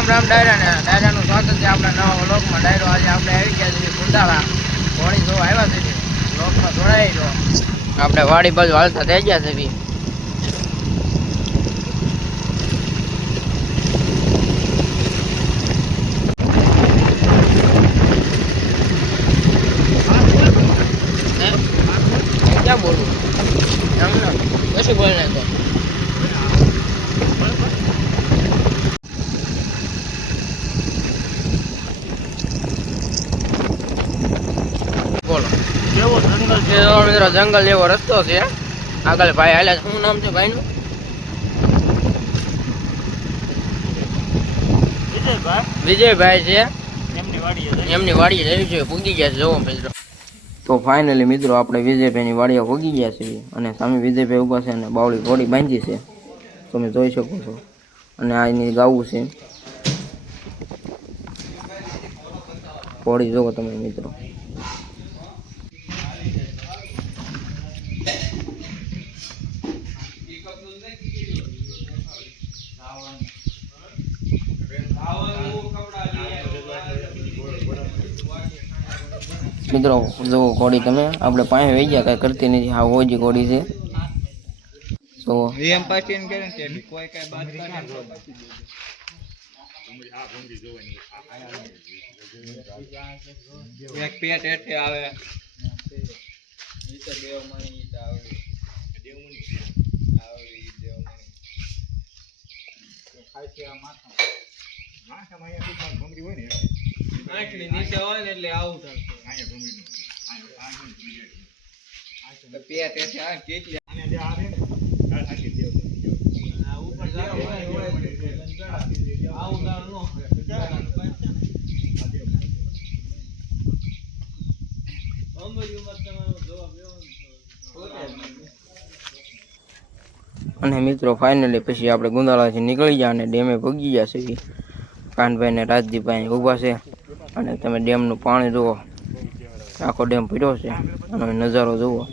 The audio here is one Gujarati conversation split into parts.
રામ રામ ડાયરાનું સ્વાગત છે આપણા નવા વ્લોગમાં. ડાયરો આજે આપણે આવી ગયા છીએ ગુંદાળા ઘોડી જોવા આવ્યા છે. વ્લોગમાં જોડાઈ ગયો આપણે વાડી બાજુ હાલતા થઈ ગયા છે. ક્યાં બોલું કશું બોલ નાખો. મિત્રો જંગલ જેવો રસ્તો છે આગળ. ભાઈ હાલે. શું નામ છે ભાઈ નું? વિજયભાઈ છે. એમની વાડી જઈ છે. પૂગી ગયા છે. જોવો મિત્રો. તો ફાઇનલી મિત્રો આપણે વિજયભાઈની વાડીએ પૂગી ગયા છીએ અને સામે વિજયભાઈ ઉભા છે અને બાવળી ઘોડી બાંધી છે, તમે જોઈ શકો છો. અને આ એની ગાવું છે ઘોડી. જોવો તમે મિત્રો. મિત્રો જો ઘોડી તમે આપણે પાસે વહી ગયા, કઈ કરતી નથી. હા ઓજી ઘોડી છે. તો એમ પાછી ગેરંટી કોઈ કઈ બાત કરે એક પેટ એઠે આવે ઈ તો દેવમણી આવડી દેવમણી આવડી દેવમણી ખાય છે. આ માથામાં અહીંયા ભમરી હોય ને આંખની નીચે હોય ને એટલે આવું થાય. પેટ એઠે આ કેટલી આને જે આવે ને આ થાકી દેવ આ ઉપર જાવ હોય આવું દાળ નો અને મિત્રો ફાઇનલી પછી આપણે ગુંદાળાથી નીકળી ગયા અને ડેમે ભગી ગયા છે. કાનભાઈ ને રાજદીપભાઈ ઊભા છે અને તમે ડેમનું પાણી જુઓ. આખો ડેમ ભર્યો છે અને નજારો જુઓ.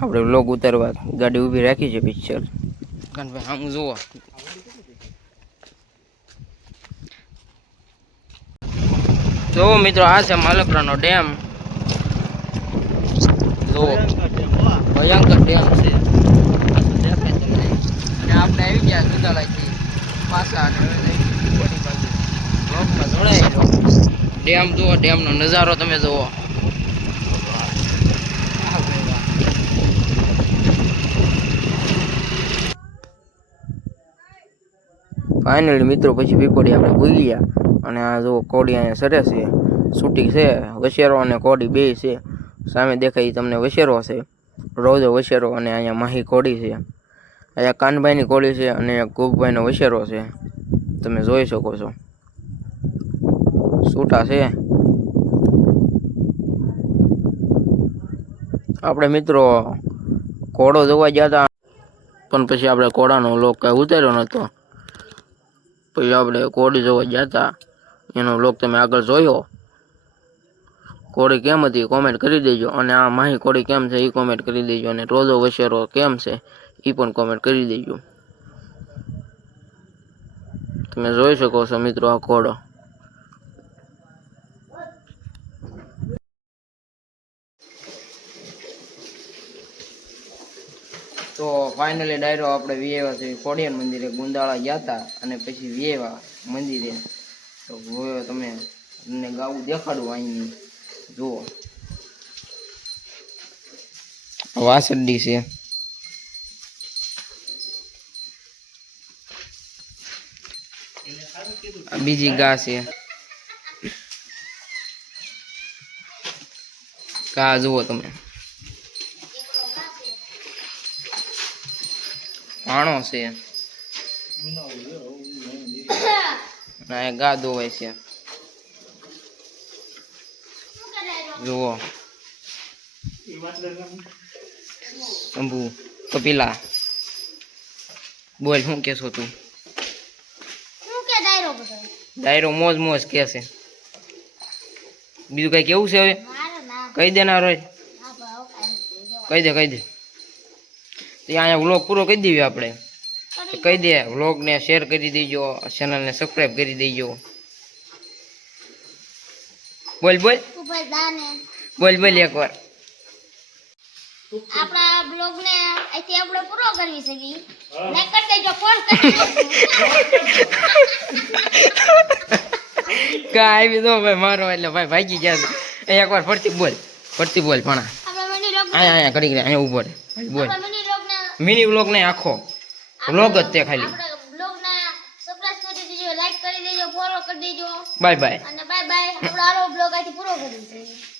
આપણે વ્લોગ ઉતારવા ગાડી ઊભી રાખી છે પિક્ચર. કાનભાઈ આમ જુઓ. જો મિત્રો આ છે માલપરાનો ડેમ. જુઓ ભયંકર ડેમ છે. અને આપણે આવી ગયા ગુંદાળાથી પાછા ડેમ જુઓ. ડેમનો નજારો તમે જુઓ. ફાઇનલી મિત્રો પછી પીપળી આપણે ભૂલી ગયા અને આ જુઓ કોડી અહીંયા સરે છે. સૂટી છે. વશેરો અને કોડી બે છે. સામે દેખાય તમને વશેરો છે, રોજો વશેરો. અને અહીંયા માહી કોડી છે. અહીંયા કાનભાઈની કોડી છે અને ગુગભાઈનો વશેરો છે, તમે જોઈ શકો છો. સૂટા છે. આપણે મિત્રો ઘોડો જોવા ગયા હતા પણ પછી આપણે ઘોડાનો વ્લોગ કાંઈ ઉતાર્યો નહોતો. પછી આપણે ઘોડી જોવા ગયા હતા, એનો વ્લોગ તમે આગળ જોયો. ઘોડી કેમ હતી કોમેન્ટ કરી દેજો. અને આ માહી ઘોડી કેમ છે એ કોમેન્ટ કરી દેજો. અને રોજો વશેરો કેમ છે એ પણ કોમેન્ટ કરી દેજો. તમે જોઈ શકો છો મિત્રો આ ઘોડો. તો ફાઇનલી ડાયરો આપણે વિયેવા છે ખોડિયાર મંદિરે. ગુંદાળા ગયા હતા અને પછી વિયેવા મંદિરે. તો તમે તમને ગાવું દેખાડું અહીંની. જુઓ વાસરડી છે. બીજી ગા છે. ગા જુઓ તમે. પાણો છે. ના ગા દોવાય છે. જુઓ શંભુ કપિલા. બોલ શું કેશો તું? ડાયરો મોજ મોજ કે છે. બીજું કઈ કેવું છે? હવે કહી દેનાર હોય કહી દે. ત્યાં અહીંયા વ્લોગ પૂરો કરી દઈએ આપણે. કહી દે વ્લોગને શેર કરી દેજો, ચેનલને સબસ્ક્રાઇબ કરી દેજો. બોલ બોલ બોલ બોલ એકવાર. આપણા બ્લોગ ને અહીંથી આપણે પૂરો કરી શકીએ. લાઈક કરી દેજો, ફોન કરી કાંઈ તો ભાઈ મારો એટલે ભાઈ ભાગી ગયા. એકવાર ફરતી બોલ ભણા. આપણા મિની બ્લોગ અહીંયા ઘડી ગયા, અહીંયા ઉભો રહે બોલ. આપણા મિની બ્લોગ ને મિની વ્લોગ ને આખો વ્લોગ જ તે ખાલી. આપણા બ્લોગ ને સબસ્ક્રાઇબ કરી દેજો, લાઈક કરી દેજો, ફોલો કરી દેજો બાય બાય. અને બાય બાય. આપણો આરો બ્લોગ અહીંથી પૂરો કરી દઈએ.